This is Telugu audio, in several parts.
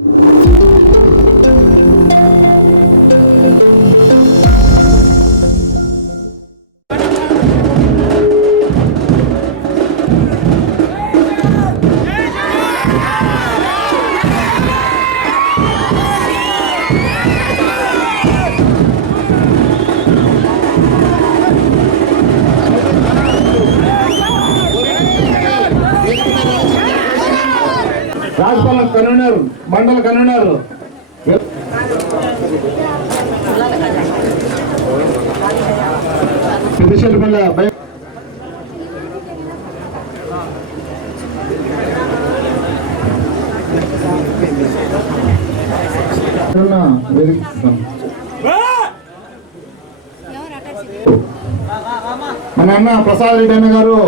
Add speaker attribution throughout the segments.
Speaker 1: Yeah! రాజపాలెం కన్వీనర్ మండల కన్వీనర్. పెద్దశెట్టిపల్లె మన అన్న ప్రసాద్ రెడ్డి అన్న గారు.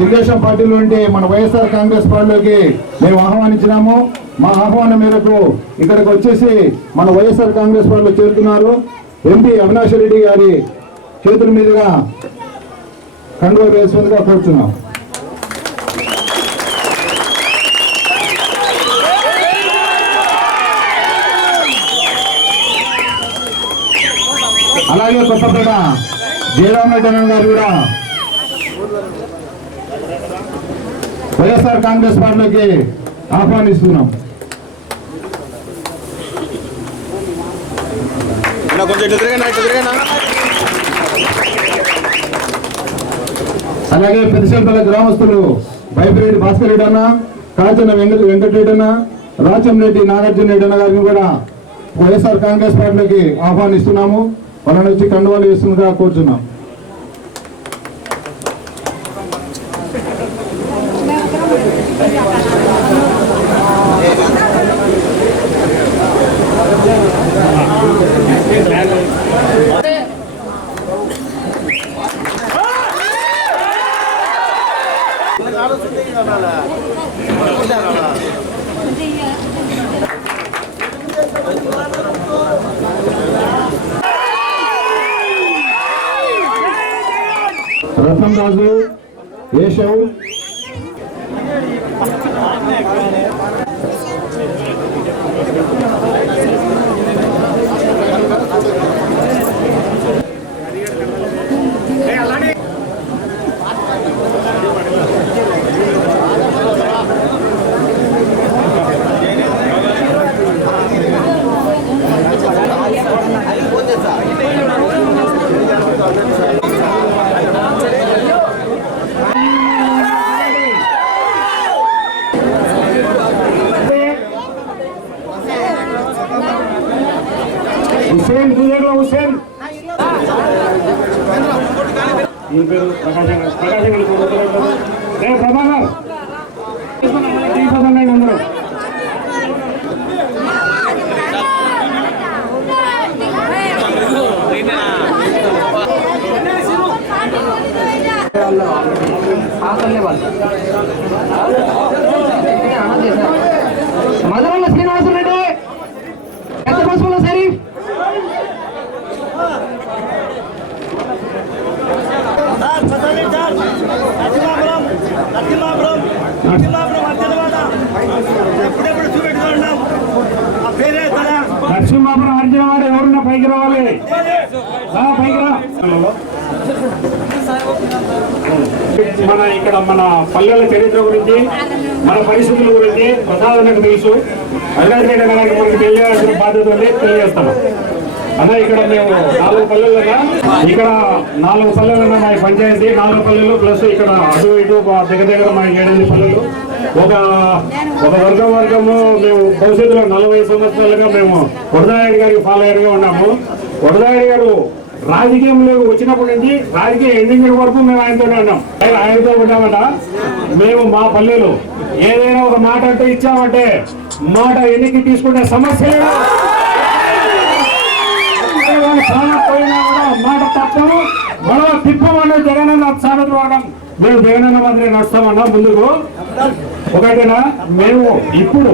Speaker 1: తెలుగుదేశం పార్టీలో ఉంటే మన వైఎస్ఆర్ కాంగ్రెస్ పార్టీలోకి మేము ఆహ్వానించినాము. మా ఆహ్వానం మేరకు ఇక్కడికి వచ్చేసి మన వైఎస్ఆర్ కాంగ్రెస్ పార్టీలో చేరుతున్నారు. ఎంపీ అవినాష్ రెడ్డి గారి చేతుల మీదుగా కండువ వేసుకుందిగా కోరుతున్నాం అలాగే కొత్తపేట జయరామ్ రెడ్డి గారు కూడా వైఎస్ఆర్ కాంగ్రెస్ పార్టీలోకి ఆహ్వానిస్తున్నాం. అలాగే పెద్దశంపల్లి గ్రామస్తులు బైపిరెడ్డి భాస్కర్ రెడ్డి అన్న కాచన వెంకట వెంకటరెడ్డి అన్న రాచంరెడ్డి నాగార్జున రెడ్డి అన్న గారిని కూడా వైఎస్ఆర్ కాంగ్రెస్ పార్టీలోకి ఆహ్వానిస్తున్నాము. వాళ్ళని వచ్చి కండువాలు వేస్తుందిగా కోరుచున్నాం. రాజు కేశవ్
Speaker 2: ఈ పేరు ప్రకాశం గారు. ప్రకాశం గారు ఇప్పుడు రే ప్రభాకర్. తీసుకున్నాయి అందరూ.
Speaker 3: కదా
Speaker 2: నరసింహాపురం అర్జునవాడు ఎవరున్నా పైకి రావాలి. పైకి రా. మన ఇక్కడ మన పల్లెల చరిత్ర గురించి మన పరిస్థితుల గురించి ప్రసాదానికి తెలుసు. అవినాష్ గారికి మనకి తెలియాల్సిన బాధ్యత ఉంది తెలియజేస్తాను అన్న ఇక్కడ మేము నాలుగు పల్లెలుగా ఇక్కడ నాలుగు పల్లెలు మా పంచాయతీ నాలుగు పల్లెలు ప్లస్ ఇక్కడ అటు ఇటు దగ్గర దగ్గర మా ఏడెనిమిది పల్లెలు. ఒక ఒక వర్గం వర్గము మేము భవిష్యత్తులో నలభై సంవత్సరాలుగా మేము వడదాయుడు గారికి ఫాలో అయ్యగా ఉన్నాము. వడదాయుడు గారు రాజకీయంలోకి వచ్చినప్పటి నుంచి రాజకీయ ఎండింగ్ వరకు మేము ఆయనతోనే ఉన్నాం. ఆయనతో ఉన్నామట మేము మా పల్లెలు. ఏదైనా ఒక మాట అంటే ఇచ్చామంటే మాట ఎన్నిక తీసుకునే సమస్య మాట తప్పము. మనం తిప్పమని జగన్ సామెత వాడడం మేము జగనన్న మంత్రి నడుస్తామన్నా ముందుకు? ఒకటేనా? మేము ఇప్పుడు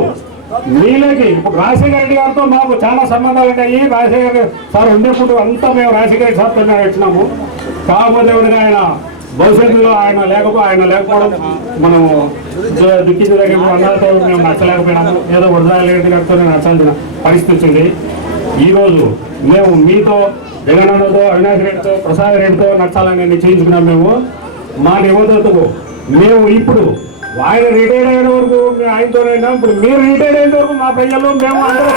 Speaker 2: మీలోకి ఇప్పుడు రాజశేఖర రెడ్డి గారితో మాకు చాలా సంబంధాలు ఉంటాయి. రాజశేఖర సార్ ఉండేప్పుడు అంతా మేము రాజశేఖర రెడ్డి సార్తో వచ్చినాము కాకపోతే ఆయన భవిష్యత్తులో ఆయన లేకపోతే ఆయన లేకపోవడం మనము దు- దుఃఖించదగ్గ అన్నతో మేము నచ్చలేకపోయినాము ఏదో వృధారెడ్డి గారితో నచ్చాల్సిన పరిస్థితి వచ్చింది. ఈరోజు మేము మీతో జగనన్నతో అవినాష్ రెడ్డితో ప్రసాద్ రెడ్డితో నచ్చాలని నిశ్చయించుకున్నాం మేము. మా నిబద్ధతకు మేము ఇప్పుడు ఆయన రిటైర్ అయిన వరకు మేము ఆయనతోనైనా ఇప్పుడు మీరు రిటైర్ అయిన వరకు మా ప్రజలు మేము అందరూ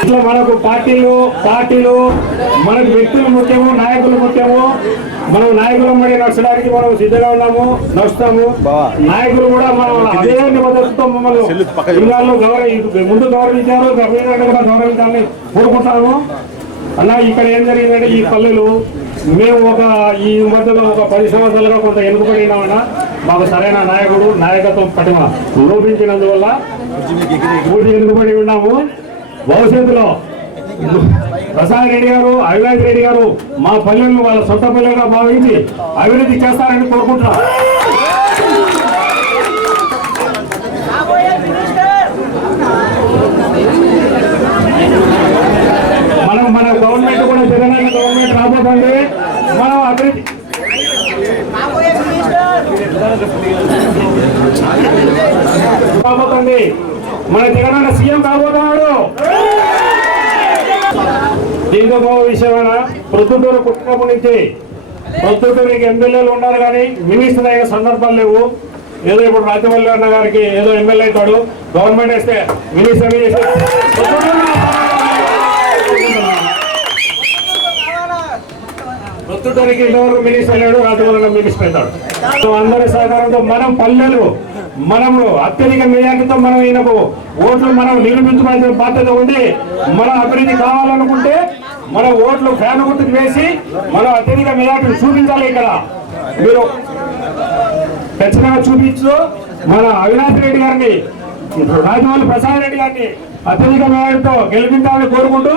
Speaker 2: ఇట్లా మనకు పార్టీలు పార్టీలు మనకు వ్యక్తులు ముఖ్యము నాయకులు ముఖ్యము. మనం నాయకులు మరి నచ్చడానికి మనం సిద్ధంగా ఉన్నాము నడుస్తాము. నాయకులు కూడా మనం అదే నిబద్ధతతో మమ్మల్ని ముందు గౌరవించారు గౌరవించారు కూడా గౌరవించాలని కోరుకుంటాము అలా ఇక్కడ ఏం జరిగిందంటే ఈ పల్లెలు మేము ఒక ఈ మధ్యలో ఒక పది సంవత్సరాలుగా కొంత వెనుకబడినామన్నా మాకు సరైన నాయకుడు నాయకత్వం పటిమ లోపించినందువల్ల పూర్తి వెనుకబడి ఉన్నాము. భవిష్యత్తులో ప్రసాద్ రెడ్డి గారు అవినాష్ రెడ్డి గారు మా పల్లెలను వాళ్ళ సొంత పల్లెలుగా భావించి అభివృద్ధి చేస్తారని కోరుకుంటున్నాం మనం మన గవర్నమెంట్ కూడా జగనన్న గవర్నమెంట్ రాబోతుంది మనం అభివృద్ధి కాబోతుంది మన జగనన్న సీఎం కాబోతున్నాడు. దీంతో గొప్ప విషయమైన ప్రొద్దుటూరు కుటుంబం నుంచి ప్రొద్దుటూరికి ఎమ్మెల్యేలు ఉన్నారు కానీ మినిస్టర్ అయిన సందర్భాలు లేవు ఏదో ఇప్పుడు రాజమల్లి అన్న గారికి ఏదో ఎమ్మెల్యే అవుతాడు గవర్నమెంట్ వేస్తే మినిస్టర్ ప్రస్తుతానికి ఇంతవరకు మినిస్టర్ లేడు రాజమల్లి మినిస్టర్ అవుతాడు సో అందరి సహకారంతో మనం పల్లెలు మనము అత్యధిక మెజార్టీతో మనం ఈయనకు ఓట్లు మనం నిరూపించుకోవాల్సిన బాధ్యత ఉంది. మన అభివృద్ధి కావాలనుకుంటే మన ఓట్లు ఫ్యాన్ గుర్తుకు వేసి మనం అత్యధిక మెజార్టీని చూపించాలి ఇక్కడ. మీరు ఖచ్చితంగా చూపించు. మన అవినాష్ రెడ్డి గారిని రాజమౌళి ప్రసాద్ రెడ్డి గారిని అత్యధిక మెజార్టీతో గెలిపించాలని కోరుకుంటూ